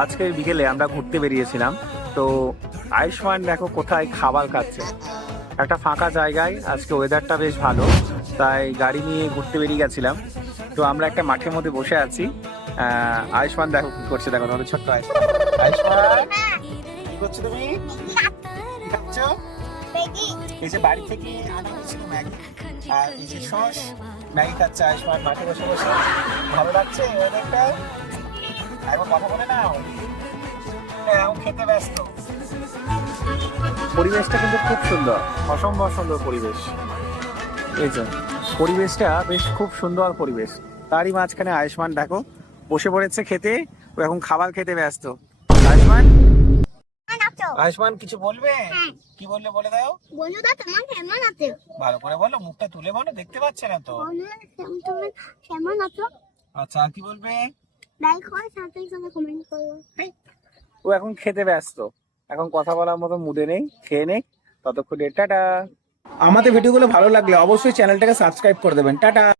আজকের বিকেলে আমরা ঘুরতে বেরিয়েছিলাম। তো আয়ুষ্মান দেখো কোথায় খাবার খাচ্ছে, একটা ফাঁকা জায়গায়। আজকে ওয়েদারটা বেশ ভালো, তাই গাড়ি নিয়ে ঘুরতে বেরিয়ে গেছিলাম। তো আমরা একটা মাঠের মধ্যে বসে আছি। আয়ুষ্মান দেখো কি করছে, দেখো তোমাদের ছোট্ট আয়ুষ্মান। আয়ুষ্মান, কি করছো তুমি? কি খাচ্ছো? এই যে বাড়ি থেকে আনা হয়েছিল ম্যাগি, আর এই যে সস, ম্যাগি খাচ্ছে আয়ুষ্মান মাঠে বসে বসে। ভালো লাগছে ওয়েদারটা? এখন কথা বলে নাও, এখন খেতে ব্যস্ত। পরিবেশটা কিন্তু খুব সুন্দর, অসম্ভব সুন্দর পরিবেশ। এই যে পরিবেশটা বেশ খুব সুন্দর পরিবেশ, তারই মাঝখানে আয়ুষ্মান দেখো বসে পড়েছে খেতে। ও এখন খাবার খেতে ব্যস্ত। আয়ুষ্মান, আয়ুষ্মান কিছু বলবে? কি বললে বলে দাও। বলো দা তোমার কেমন আছে? ভালো করে বলো, মুখটা তুলে বলো, দেখতে পাচ্ছে না তো। তুমি কেমন আছো? আচ্ছা, আর কি বলবে? লাইক করো, সাথে সাথে কমেন্ট করো। ও এখন খেতে ব্যস্ত, এখন কথা বলার মতো মুডে নেই। খেয়ে নে, ততক্ষণে টাটা। আমাদের ভিডিওগুলো ভালো লাগলে অবশ্যই চ্যানেলটাকে সাবস্ক্রাইব করে দেবেন। টাটা।